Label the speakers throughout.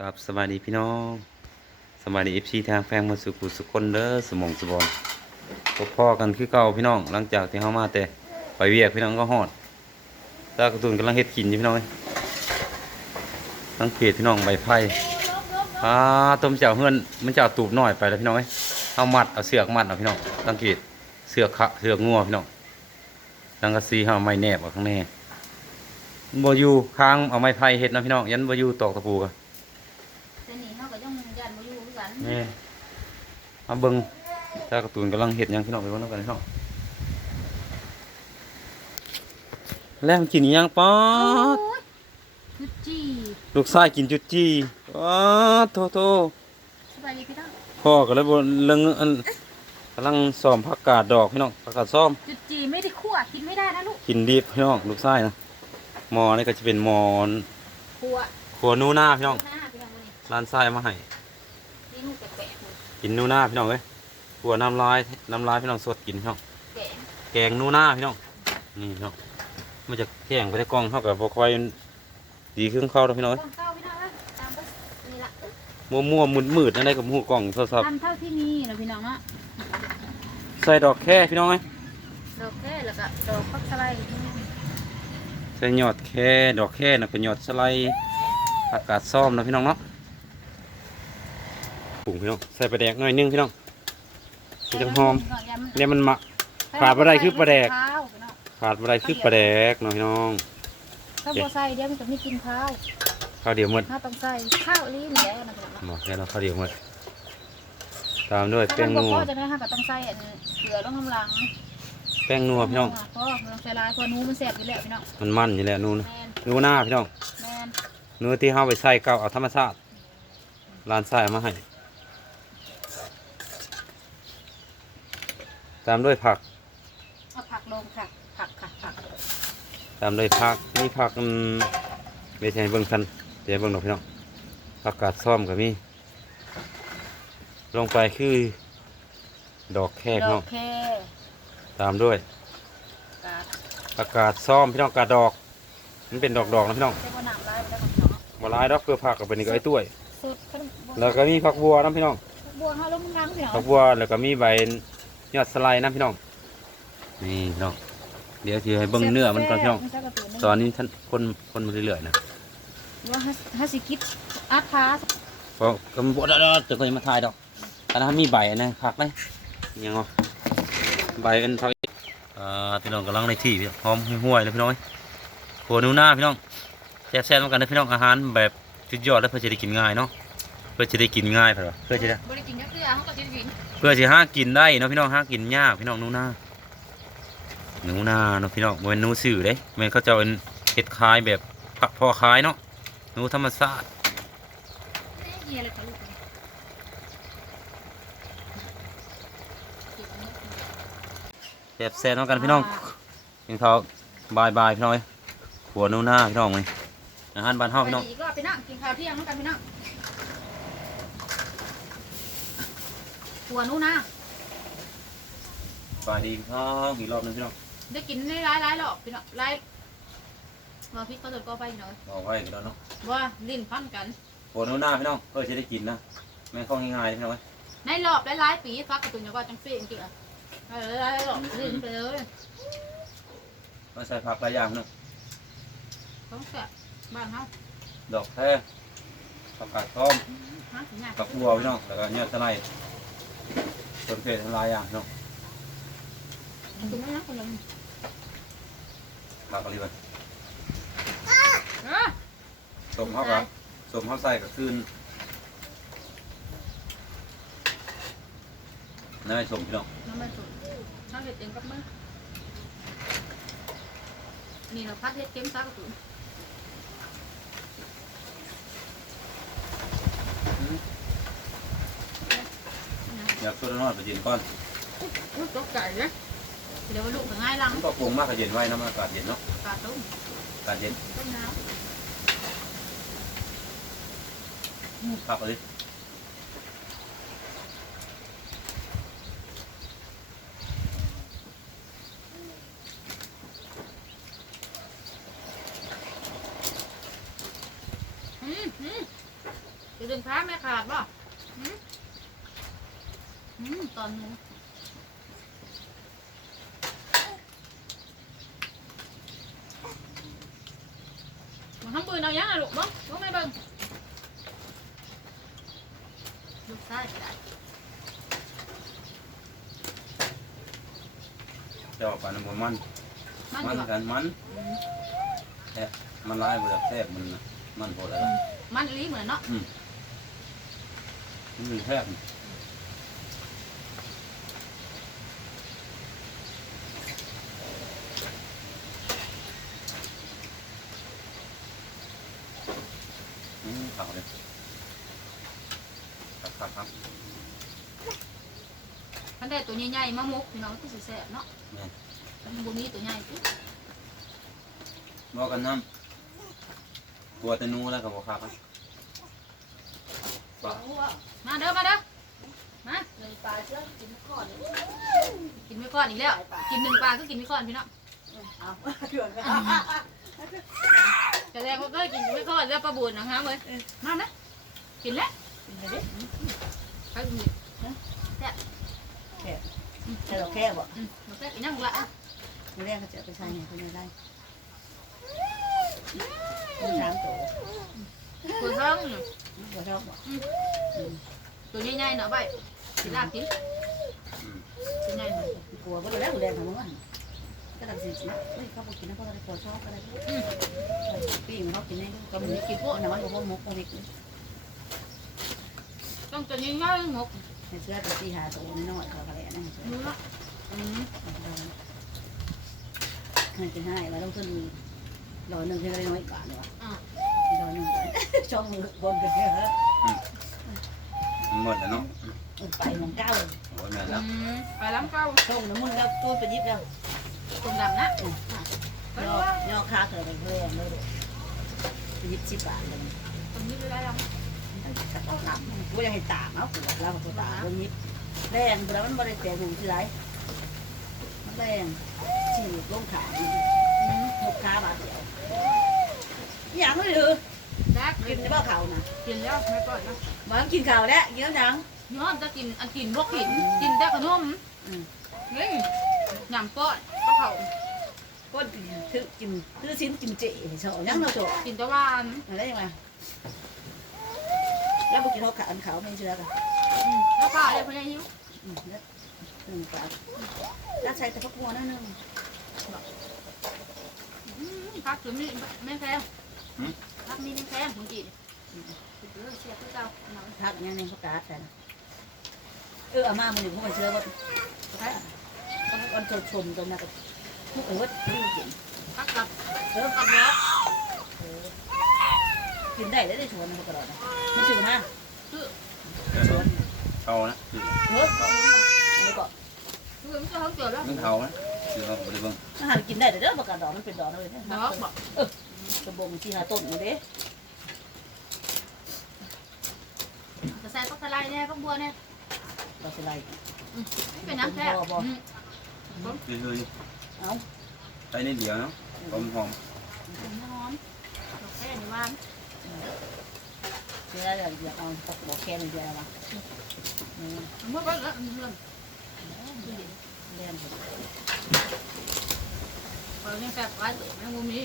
Speaker 1: กับสวัสดีพี่น้องสวัสดีเอฟซีทางแฟงมาสุขุสุคนเด้อสมองสบอนพบพ่อกันคือเก่าพี่น้อง หลังจากที่เฮามาแต่ไปเวียกพี่น้องก็ฮอดตากระตุนกำลังเฮ็ดกินอยู่พี่น้องเอ้งเกตพี่น้องใบไผ่อ่าต้มเจ้าเฮือนมันจะเอาตูบหน้อยไปแล้วพี่น้องเอ้ยเอามัดเอาเสือกมัดเอาพี่น้องสังเกตเสือกขะเสือกงัวพี่น้องสังกะสีเฮาเอาไม้แนบเอาข้างในบ่อยู่ค้างเอาไม้ไผ่เฮ็ดนะพี่น้องยันบอยู่ตอกตะปูกัน
Speaker 2: แต่นี่เขาก็ยังยันมาอยู่คือกั น
Speaker 1: นี่มาเบิ่งตาการ์ตูนกำลังเห็ดหยังพี่น้องไปเบิ่งนำกันพี่น้องแล้วมันกินอิหยังป๊อด
Speaker 2: โอ้ยจุดจี
Speaker 1: ลูกชายกินจุดจี้ป๊อดโตโต
Speaker 2: สบายดีพี่น้อง
Speaker 1: พ่อก็เลยบ่เรื่องอันกำลังซ้อมผักกาดดอกพี่น้องผักกาดซ้อม
Speaker 2: จุดจีไม่ได้คั่วกินไม่ได้นะลูก
Speaker 1: กินดิบพี่น้องลูกชายนะหมอนี่ก็จะเป็นหมอน
Speaker 2: คั่ว
Speaker 1: ขัวนูนาพี่น้อง
Speaker 2: หน้าพี่น้องวันนี้
Speaker 1: ร้านทรายเอามาให้
Speaker 2: นี่ลูกแปะๆเลย
Speaker 1: กินนูนาพี่น้องเอ้ยขัวน้ำลายน้ำลายพี่น้องสดกินพี่น้อง
Speaker 2: แกะ
Speaker 1: แกงนูนาพี่น้องนี่พี่น้องมันจะแข็งไปได้กล้องเท่ากับพอคอยดีขึ้นเข้าแล้วพี่น้อง
Speaker 2: ต้นเก้าพี่น้องนะตามไปนี่ละ
Speaker 1: มัวมัวมืดมืดๆนั่นได้กับหูกล่องโทรศัพท์
Speaker 2: ทำเท่าที่มีนะพี่น้องเนาะ
Speaker 1: ใส่ดอกแค่พี่น้องไง
Speaker 2: ดอกแค่แล้วก็ดอกฟักสไลด์
Speaker 1: ใส่ยอดแค่ดอกแค่น่ะเป็นยอดสไลด์อากาศซ่อมนะพี่น้องเนาะปรุ งพี่น้องใส่ปลาแดกหน่อยนึงพี่น้องมันจะหอมเนี่ยมันหมัก ขาดบ่ได้คือปลาแดก
Speaker 2: ข้าวพี่น้อง
Speaker 1: ขาดอะไรคือปลาแดกเนาะพี่น้อง
Speaker 2: ถ้าบัวใส่เดี๋ยวมันจะไม่กินข้าว
Speaker 1: ข้าวเดียวหมด
Speaker 2: ถ้าต้องใส่ข้าวลีนแล้วนะพี่น้องเนาะ
Speaker 1: บอกแค่เราข้าวเดียวหมดตามด้วย
Speaker 2: ถ้า
Speaker 1: แป้
Speaker 2: มั
Speaker 1: ง
Speaker 2: นบ่
Speaker 1: นั
Speaker 2: พ
Speaker 1: ว
Speaker 2: อจะได้ค่ะก็ต้องใส่อันเกลือลงกำลัง
Speaker 1: แป้งนัวพี่น้อง
Speaker 2: เพราะมันต้องใส่ลายเพราะหนูมันแสบอยู่แล้วพี่น้อง
Speaker 1: มันมันอยู่แล้วนู่น
Speaker 2: แมน
Speaker 1: นูหน้าพี่น้อง
Speaker 2: แมน
Speaker 1: เนื้อที่เฮาไปใส่เก่าเอาธรรมชาติร้านใส่เอามาให้ ตามด้วยผัก
Speaker 2: เอาผักลงค่ะ ผักค่ะผัก
Speaker 1: ตามด้วยผักนี่ผักอืมไม่ใช่เบิ่งคันเดี๋ยวเบิ่งดอกพี่น้องผักกาดซ่อมกับมี ลงไปคือ ดอกแค่
Speaker 2: ด
Speaker 1: พี่
Speaker 2: อ
Speaker 1: น้อกง
Speaker 2: แค่
Speaker 1: ตามด้วย
Speaker 2: กาด
Speaker 1: ผักกาดซ่อมพี่น้องกาดดอก มันเป็นดอกๆนะพี่น้อง
Speaker 2: ใช้บ่น้ำลายไปแล้วกับน้อง
Speaker 1: มาลายดอกเพื่อผักกับเป็นอีกไอ้ต้วย
Speaker 2: สดขนม
Speaker 1: แล้วก็มีผักบัวนะพี่น้อง
Speaker 2: บัวห้าลงน้ำพี่น้อง
Speaker 1: ผักบัวแล้วก็มีใบ ยอดสไลด์นะพี่น้อง นี่พี่น้อง เดี๋ยวจะให้เบิ่งเนื้อมันก่อนพี่น้อง
Speaker 2: แซ่บๆแซ่บๆ
Speaker 1: ตอนนี้ท่านคนคนมาเรื่อยๆนะ
Speaker 2: ว่าห้าห้าสิกิดอาร์ตพาส
Speaker 1: เพราะกำบดดอกจะเคยมาถ่ายดอกแต่ถ้ามีใบนะผักเลยยังไงใบเป็นผักอ่าพี่น้องกำลังในที่พี่น้องหอมห่วยๆเลยพี่น้องโคนูน่าพี่น้องแซ่บๆเหมือนกันนะพี่น้องอาหารแบบสุดยอดแล้วเพื่อจะได้กินง่ายเนาะเพื่อจะได้กินง่ายเพื่อเพื่อจะได้
Speaker 2: บริกินยักษ์เรือเขาก็จะกิน
Speaker 1: เพื่อสิหากินได้เนาะพี่น้องหากินยากพี่น้องหนูนาหนูนาเนาะพี่น้องบ่แมันหนูสื่อเด้แมันเขาจะเป็นเห็ดคายแบบพพอคายเนาะหนูธรรมชาติ
Speaker 2: เฮียเลยค่ะลูก
Speaker 1: แบบแซ่เนาะกันพี่น้องกินข้าวบายบายพี่น้องหัวหนูนาพี่น้องเลยอาหารบ้านเฮาพี่น้อง
Speaker 2: ก็ไปนั่งกินข้าวเที่ยงน้องกันพี่น้อง หัวนู้นนะ
Speaker 1: สบายดีพี่น้องอีกรอบหนึงพี่น้อง
Speaker 2: ได้กินได้ร้ายร้ายหรอกพี่น้องร้ายมาพริกก็จะก็ไปพี่น้อง
Speaker 1: บอกไว้พี่น้องเนาะ
Speaker 2: ว่าลิ้นพันกัน
Speaker 1: หัวหนูนาพี่น้องเพื่อจะได้กินนะแม่ข้าง่ายๆพี่น้องเอ้ย
Speaker 2: ในรอบหลายๆปีฟักกระตุนจะก็จังเฟี้งจริงๆอะเออหลายๆรอบลิ้นไปเลย
Speaker 1: มาใส่ผักหลายอย่างเนาะ
Speaker 2: ต้องแสบบ้านเฮา
Speaker 1: ดอกแค่ผักกาดต้ม
Speaker 2: ฮะถึงไง
Speaker 1: กับบัวพี่น้องแล้วก็ยอสไลด์ ต้นเพชรทั้งหลายอย่างพี่น้อง
Speaker 2: ถึงนั้นนะคนละ
Speaker 1: มากกว่านี้ไป
Speaker 2: เออ
Speaker 1: สมเข้ากับสมเข้าใส่กับคืนนายสมพี่น้อง
Speaker 2: น้ำมันสุดน้ำเห็ดเต็มกับมือนี่เราพัดเห็ดเค็มซักกระตุน
Speaker 1: อยากช่วน้องไปเย็นก่อน
Speaker 2: อุ้ยตกใจเลยเดี๋ยวว่าลูกถึงง่ายลัง
Speaker 1: ก็ปรุงมากกับเย็นไว้นะมันอากาศเย็นเนาะ
Speaker 2: ปลาต้ม
Speaker 1: อากาศเย็น
Speaker 2: ต้มน้
Speaker 1: พักเลยำ
Speaker 2: อืมอืมจะดึงขาแม่ขาดป่ะ หืมหืมตอนหนูมันทั้งปืนเอายังอะลูกบ้องบ้องไม่เบิ่งลูกชายก็ได้
Speaker 1: จะออกไปน้ำมัน
Speaker 2: มันอ
Speaker 1: มัน
Speaker 2: ยู่บ่
Speaker 1: กันมัน
Speaker 2: อืม
Speaker 1: แท้มันลายบ่ได้แทบมันน่ะมันโหดอะไร
Speaker 2: มันอีหลีเหมือนเนาะ
Speaker 1: มันมีแทบ อืมขับเลยครับครับครับ
Speaker 2: มันได้ตัวใหญ่ๆมามุกพี่น้องก็สิแซ่บเนาะ
Speaker 1: แม่น
Speaker 2: มันบ่มีตัวใหญ่ติ
Speaker 1: บอกกันน้ำกลัวแต่หนูแล้วกับบ่ครับอะบ่า
Speaker 2: มาเด้อมาเด้อมา
Speaker 3: หนึ่งปลาเชื่อกินข้อหนึ่ง
Speaker 2: กินไม่ก้อนอีกแล้ว กินหนึ่งปลาก็กินไม่ก้อนพี่น้อง
Speaker 3: เอาเถื่อนกัน
Speaker 2: แต่แรกว่าก็กินไม่ก้อนแล้วปลาบูนนะฮะเว้ยมานะกินแล้ว
Speaker 3: กินไปดิ
Speaker 2: ไปกินดิ
Speaker 3: แต่เราแค่บอก
Speaker 2: อืมเราแค่กินยังละ
Speaker 3: ไม่ได้เขาจะไปใส่ไหนเขาไม่ได้มันสามตัว
Speaker 2: ปวดท้องอยู่
Speaker 3: หัวชอบบอก
Speaker 2: ตัวใหญ่ๆเนาะไปกินลาบกิน
Speaker 1: อืม
Speaker 2: ตัวใหญ่หน่อย
Speaker 3: กลัวก็เลยแล้วหัวแดงของมึงอะก็ตัดสินนะเฮ้ยเขาบอกกินนะเพราะอะไรกลัวชอบอะไรปีมันเขา ก็มันกินพวกน้ำมันพวกมุกพวกนี้
Speaker 2: ต้องตัวใหญ่ๆหมก
Speaker 3: ในเสื้อตัวที่หาตัวน้อยเขาอะไรนะเสื้อ
Speaker 2: นู้นละอืม
Speaker 3: ให้กินให้มาต้องขึ้นร้อยหนึ่งเท่าไรน้อยกว่าเนาะร้อยหนึ่งช่อบมือบนกันเยอะ
Speaker 1: หมดแล้วเนาะ
Speaker 3: ไปมองเก้า
Speaker 1: โอ้ยแม่
Speaker 2: อื
Speaker 1: แล้ว
Speaker 2: ไปล้ำเก้า
Speaker 3: ส่งน้ำมันแล้วตัวไปยิบแล้ว
Speaker 2: ตรงดำนะ
Speaker 3: ย
Speaker 2: ดู
Speaker 3: อ
Speaker 2: ว่า
Speaker 3: ยอค่าเธอไปเพื่อนเลย ยิบสิบบาทเลย
Speaker 2: ตรงนี้ไปได้ยัง
Speaker 3: ก็ต้องนำกูจะให้ตากเอาคือเราตัวตากบนยิบแรงแล้วมันบริเตะหนึ่งที่ไรมันแรงฉีดลงขา
Speaker 2: อืม
Speaker 3: หกขาบาทเดียวอย่างไม่ถือ
Speaker 2: แซ่บ
Speaker 3: กินได้บ้าเขานะ
Speaker 2: กินแล้วไม่ก้อนนะ
Speaker 3: มันกินข้าวแล้วเยอะจัง
Speaker 2: ย้อมจะกินอันกินพวกกินกินแต่ขนม
Speaker 3: อืม
Speaker 2: นี่ยำก้อนก็เขา
Speaker 3: ก้นถือกินถือชิ้นกินเจ๋เฉายังเราโฉ
Speaker 2: กินแตะวาน
Speaker 3: อะไรยังไงแล้วไปกินเขาขาอันเขาไม่เชื่อกัน
Speaker 2: อืมแล้วก็อะไรพวกนี้หิว
Speaker 3: อืมแล้วหนึ่งปากแล้วใช้แต่พวกหัวนั่นนึง
Speaker 2: อืมพักถึงนี่ไม่แพงพักนี่ไม่แพงคุณจีนเออเสียบเจ้าหนัง
Speaker 3: พักยังในเขากาดกันเออเอามามันอยู่พวกมันเชื่อว่าวันโจชมตรงนั้นกับพวก เออว่าไม่กิน
Speaker 2: พักกับ
Speaker 3: เออ
Speaker 2: กับแล้ว
Speaker 3: กินได้ได้ได้ชวนมันตลอดนะไม่ชื่อนะ
Speaker 2: คือ
Speaker 3: ชวน
Speaker 1: เขานะคือ
Speaker 3: เฮ้ยแล้วก็
Speaker 2: คือมันจะเขาเกิดแล้ว
Speaker 1: มันเขานะคือเขาบริเวณ
Speaker 3: อาหารกินได้แต่เด้อประกาศดอกมันเป็นดอกเลยนะ
Speaker 2: ดอกบอก
Speaker 3: กระบงที่หาต้นอยู่เด้
Speaker 2: จะใส่ปักทลายแน่ปักบัวแน่
Speaker 3: ดอกสไลด์
Speaker 2: เป็นน้ำแค่อืม
Speaker 1: คือคือ
Speaker 3: เอา
Speaker 1: ไปนิดเดียวเนาะหอมหอม
Speaker 2: เป็นหอมดอกแค่ในวาน
Speaker 3: เชื่ออะไรอยากเอาตกบอกแค่นี้เดียวมา
Speaker 2: มันเมื่อก่อนแล้วมันเรื่อง
Speaker 3: เล่น
Speaker 2: เออยังแซ่บไว้ตัวแมงมุมนี้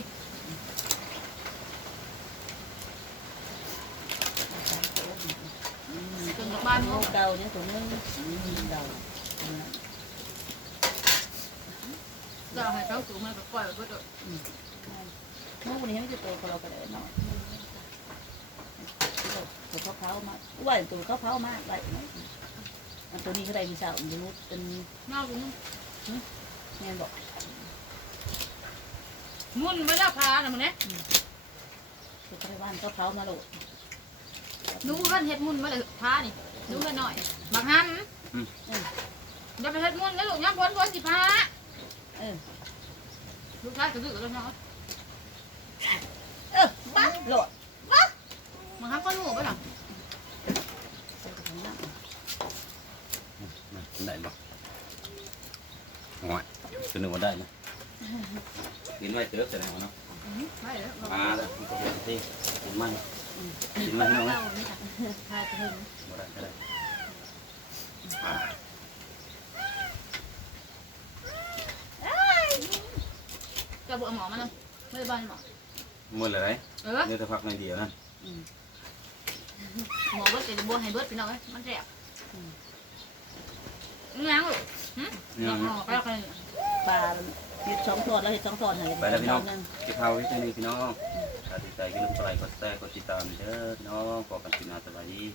Speaker 2: จนจากบ้าน
Speaker 3: โม
Speaker 2: เขา
Speaker 3: เดาเนี่ยตัวนึงเดา
Speaker 2: เราให้เขาสูงมาแบบปล่อยไปก็
Speaker 3: โมวันนี้ไม่จะตัวเราก็ได้เนาะตัวเขาเผามาอ้วนตัวเขาเผามาไรอันตัวนี้เขาได้มีสาวมนุษย์เป็น
Speaker 2: เน่าอยู่
Speaker 3: แม่บอก
Speaker 2: มุ่นไม่ได้พานะมึงเนี่ย
Speaker 3: ตัวเขาได้บ้านเขาเผามาโหลด
Speaker 2: นูกันเฮ็ดมุ่นมาเลยพานี่นูกันหน่อยบางฮันอย่าไปเฮ็ดมุ่นนะลูกย่ำพ้นพ้นสิพา
Speaker 3: เออ
Speaker 2: ลูกชายก็ดื้อแล้วเนาะ
Speaker 3: เออบ้าโหลด
Speaker 2: บางฮันก็หนูไปหรอ
Speaker 1: ได้บ่ง่อยคือนึกว่า ได้นะกินไว้เติบแต่ไหนวะเนาะ
Speaker 2: ไม่เลย
Speaker 1: มาแล้วมันก็เป็นที่กินมันกินมันน้อง
Speaker 2: เรานี่ค่ะทาถึง
Speaker 1: บ่ได้ก็ได้
Speaker 2: จะบอกหมอมันเลยไม่ได้บ้านหมอ
Speaker 1: หมดเลยไหน
Speaker 2: เออ
Speaker 1: เดี๋ยวจะพักในอยเดียวนะ
Speaker 3: อืม
Speaker 2: หมอเบิร์ดจะบัวให้เบิร์ดพี่น้องเอ้ยมันแสบงั้งลูกหึ
Speaker 1: เนี่ย
Speaker 2: หมอไปแล้วกัน
Speaker 3: ปลาเห็ดสองตอนแล้วเห็ดสองตอนให้
Speaker 1: ไปแล้วพี่น้อง
Speaker 3: ตหง
Speaker 1: เก็บเผาไว้ที่นี่พี่น้องถ้าติดใจก็ลืมกดไลค์กดแชร์กดติดตามเด้อพี่น้องขอกันกินอาสบายดี
Speaker 3: ส